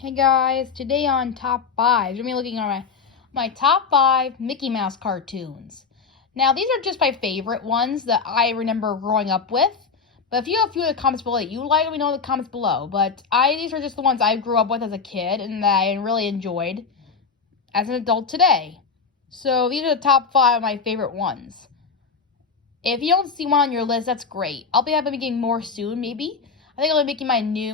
Hey guys, today on Top 5, we're going to be looking at my top 5 Mickey Mouse cartoons. Now, these are just my favorite ones that I remember growing up with. But if you have a few in the comments below that you like, let me know in the comments below. But these are just the ones I grew up with as a kid and that I really enjoyed as an adult today. So these are the top 5 of my favorite ones. If you don't see one on your list, that's great. I'll be making more soon, maybe. I think I'll be making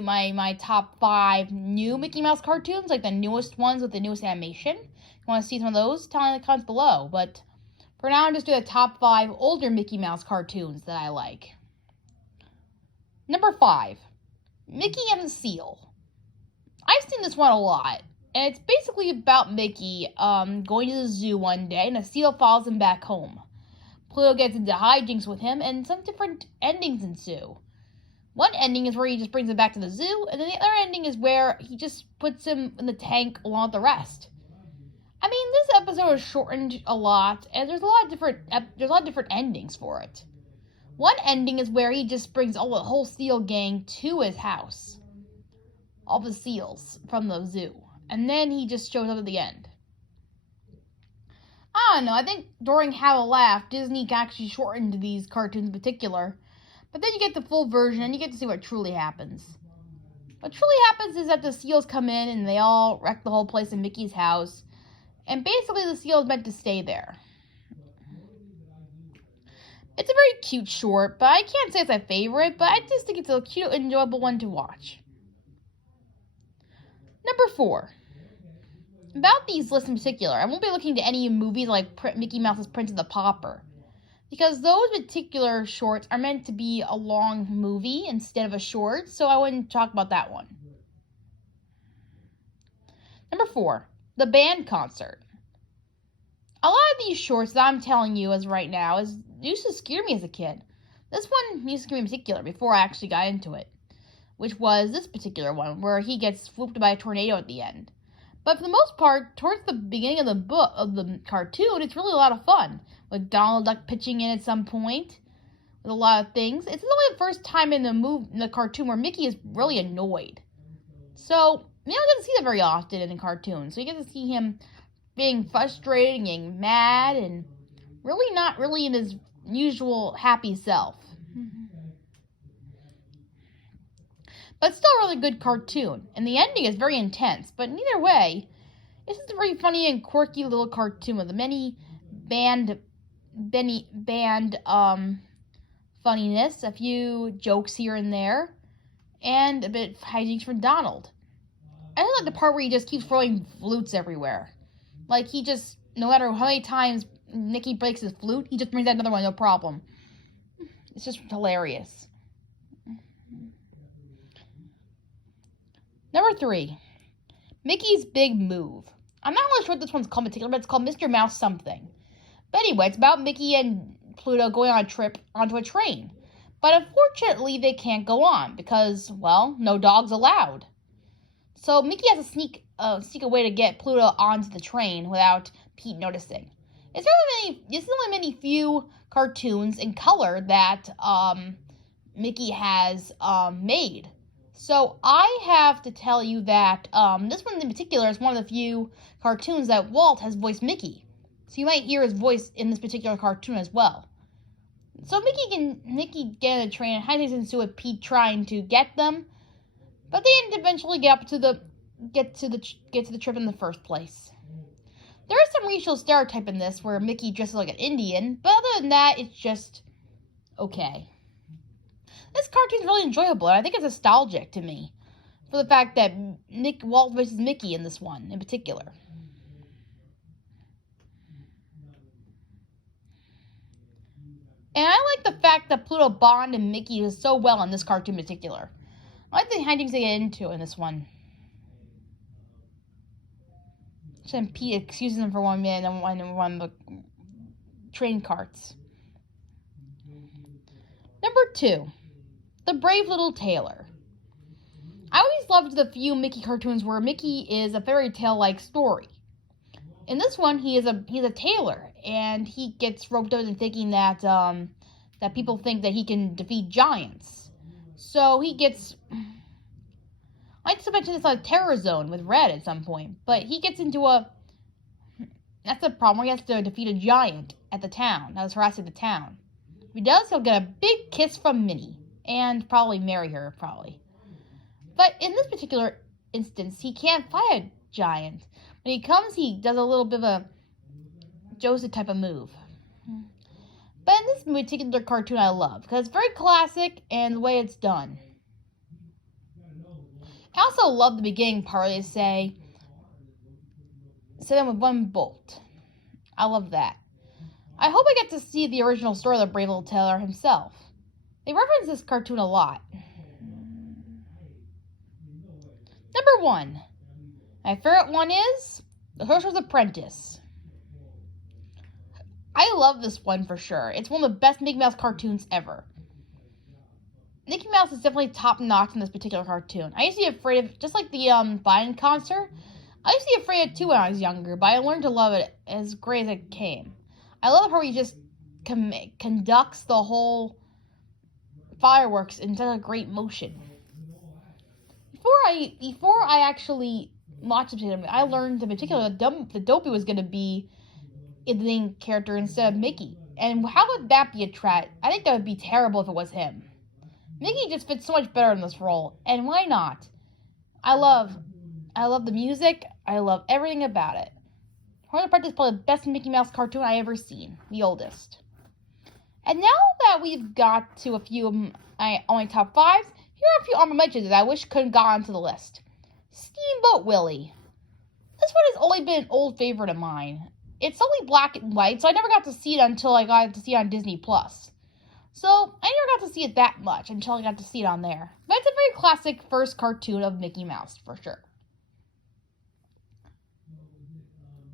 my top 5 new Mickey Mouse cartoons, like the newest ones with the newest animation. If you want to see some of those, tell me in the comments below. But for now, I'm just doing the top 5 older Mickey Mouse cartoons that I like. Number 5, Mickey and the Seal. I've seen this one a lot, and it's basically about Mickey going to the zoo one day, and a seal follows him back home. Pluto gets into hijinks with him, and some different endings ensue. One ending is where he just brings him back to the zoo, and then the other ending is where he just puts him in the tank along with the rest. I mean, this episode is shortened a lot, and there's a lot of different endings for it. One ending is where he just brings the whole seal gang to his house, all the seals from the zoo, and then he just shows up at the end. I don't know, I think during Have a Laugh, Disney actually shortened these cartoons in particular. But then you get the full version and you get to see what truly happens. What truly happens is that the seals come in and they all wreck the whole place in Mickey's house. And basically the seal is meant to stay there. It's a very cute short, but I can't say it's my favorite, but I just think it's a cute, enjoyable one to watch. Number 4. About these lists in particular, I won't be looking to any movies like Mickey Mouse's Prince and the Pauper, because those particular shorts are meant to be a long movie instead of a short, so I wouldn't talk about that one. Number 4, the band concert. A lot of these shorts that I'm telling you as right now used to scare me as a kid. This one used to scare me in particular before I actually got into it, which was this particular one where he gets swooped by a tornado at the end. But for the most part, towards the beginning of the cartoon, it's really a lot of fun, with Donald Duck pitching in at some point, with a lot of things. It's only the first time in the cartoon where Mickey is really annoyed. So, you don't get to see that very often in a cartoon. So you get to see him being frustrated and getting mad and really not really in his usual happy self. But still a really good cartoon, and the ending is very intense, but either way, this is a very funny and quirky little cartoon with many band funniness, a few jokes here and there, and a bit of hijinks from Donald. I like the part where he just keeps throwing flutes everywhere. Like he just, no matter how many times Mickey breaks his flute, he just brings out another one, no problem. It's just hilarious. Number 3, Mickey's Big Move. I'm not really sure what this one's called in particular, but it's called Mr. Mouse something. But anyway, it's about Mickey and Pluto going on a trip onto a train. But unfortunately, they can't go on because, well, no dogs allowed. So Mickey has to sneak away to get Pluto onto the train without Pete noticing. It's only many few cartoons in color that Mickey has made. So I have to tell you that this one in particular is one of the few cartoons that Walt has voiced Mickey. So you might hear his voice in this particular cartoon as well. So Mickey get in a train and hijinks ensue with Pete trying to get them, but they eventually get to the trip in the first place. There is some racial stereotype in this where Mickey dresses like an Indian, but other than that, it's just okay. This cartoon is really enjoyable, and I think it's nostalgic to me for the fact that Walt versus Mickey in this one in particular. And I like the fact that Pluto Bond and Mickey is so well in this cartoon in particular. I like the hijinks they get into in this one. And Pete excuses him for 1 minute and one of the train carts. Number 2, The Brave Little Tailor. I always loved the few Mickey cartoons where Mickey is a fairy tale-like story. In this one, he's a tailor, and he gets roped up into thinking that people think that he can defeat giants. So he gets I just mentioned this on Terror Zone with Red at some point, but he gets into a... That's the problem, where he has to defeat a giant at the town that was harassing the town. If he does, he'll get a big kiss from Minnie, and probably marry her, probably. But in this particular instance, he can't fight a giant. When he comes, he does a little bit of a Joseph type of move. But in this particular cartoon, I love, because it's very classic and the way it's done. I also love the beginning part where they say them with one bolt. I love that. I hope I get to see the original story of the Brave Little Tailor himself. They reference this cartoon a lot. Number 1. My favorite one is The Sorcerer's Apprentice. I love this one for sure. It's one of the best Mickey Mouse cartoons ever. Mickey Mouse is definitely top notch in this particular cartoon. I used to be afraid of, just like the Vine concert, I used to be afraid of it too when I was younger, but I learned to love it as great as it came. I love how he just conducts the whole fireworks in such a great motion. Before I actually watched it, I learned in particular that Dopey was going to be the main character instead of Mickey. And how would that be a threat? I think that would be terrible if it was him. Mickey just fits so much better in this role, and why not? I love the music. I love everything about it. Sorcerer's Apprentice is probably the best Mickey Mouse cartoon I ever seen, the oldest. And now that we've got to a few of my only top 5s, here are a few honorable mentions that I wish could have gone onto the list. Steamboat Willie. This one has only been an old favorite of mine. It's only black and white, so I never got to see it until I got to see it on Disney+. So, I never got to see it that much until I got to see it on there. But it's a very classic first cartoon of Mickey Mouse, for sure.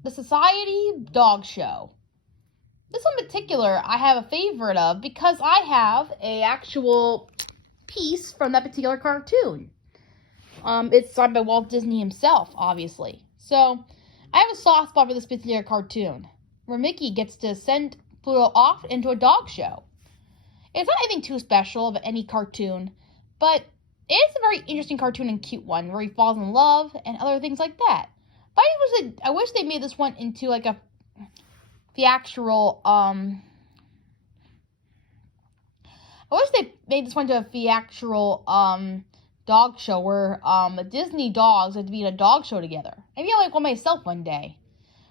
The Society Dog Show. This one in particular, I have a favorite of because I have a actual piece from that particular cartoon. It's signed by Walt Disney himself, obviously. So, I have a soft spot for this particular cartoon, where Mickey gets to send Pluto off into a dog show. It's not anything too special of any cartoon, but it is a very interesting cartoon and cute one, where he falls in love and other things like that. But I wish they made this one into like a theatrical, I wish they made this one to a theatrical, dog show where, the Disney dogs had to be in a dog show together. Maybe I'll make one myself one day,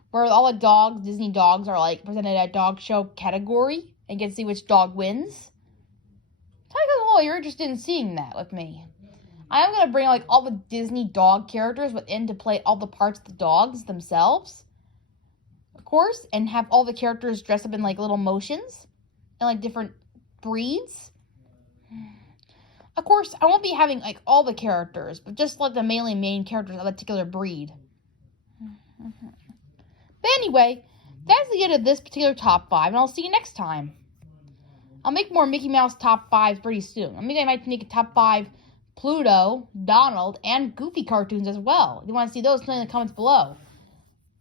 where all the Disney dogs are like presented at a dog show category and get to see which dog wins. Tell me, you're interested in seeing that with me. I am going to bring like all the Disney dog characters within to play all the parts of the dogs themselves, of course, and have all the characters dressed up in like little motions and like different breeds. Of course, I won't be having like all the characters, but just like the mainly main characters of a particular breed. But anyway, that's the end of this particular top 5, and I'll see you next time. I'll make more Mickey Mouse top 5s pretty soon. I might make a top 5 Pluto, Donald, and Goofy cartoons as well. If you want to see those, tell me in the comments below.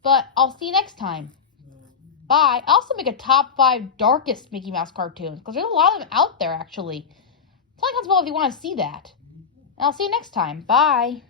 But I'll see you next time. Bye. I'll also make a top 5 darkest Mickey Mouse cartoons, because there's a lot of them out there, actually. Tell me in the comments below if you want to see that. And I'll see you next time. Bye.